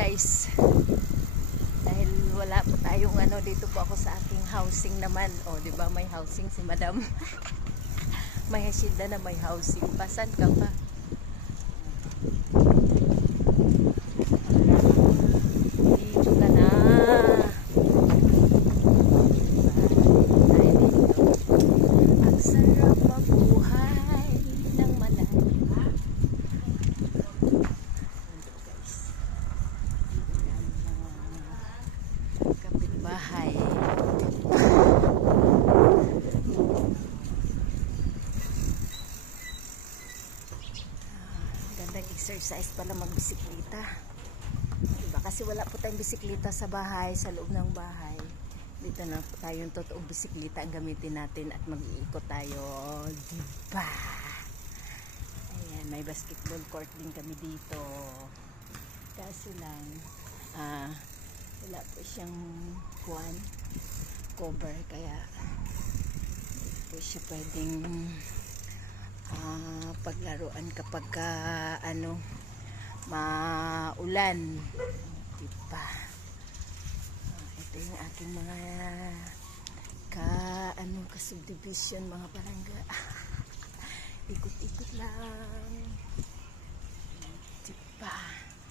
guys, dahil wala po tayong dito po ako sa aking housing naman. O, di ba may housing si madam? May hasyenda na may housing. Pasan ka pa? Dito ka na. Ang sarap mabuhay ng malaya. Kapitbahay. Gandang exercise pala magbisikleta. Diba? Kasi wala po tayong bisikleta sa bahay, sa loob ng bahay. Dito na po tayong totoong bisikleta ang gamitin natin at mag-iikot tayo. Diba? Ayan, may basketball court din kami dito. Kaso lang, wala po siyang cover, kaya hindi po siya pwedeng paglaruan kapag maulan. Diba? Ito yung aking mga ka-subdivision, mga barangay. Ikot-ikot lang. Diba?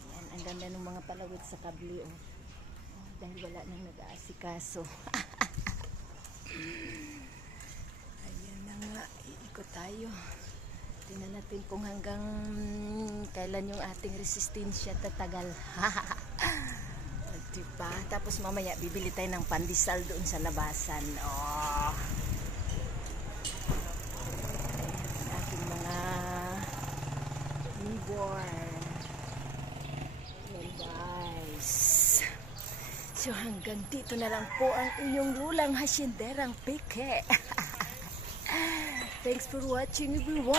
Ayan, ang ganda ng mga palawit sa kabli, oh. Dahil wala nang nag-aasikaso. Ayan na nga, iikot tayo. Tingnan natin kung hanggang kailan yung ating resistensya tatagal. Diba? Tapos mamaya bibili tayo ng pandesal doon sa labasan. Oh. Ayan, ating mga newborn. Ayan guys. So hanggang dito na lang po ang inyong lulang hasyenderang pike. Thanks for watching everyone.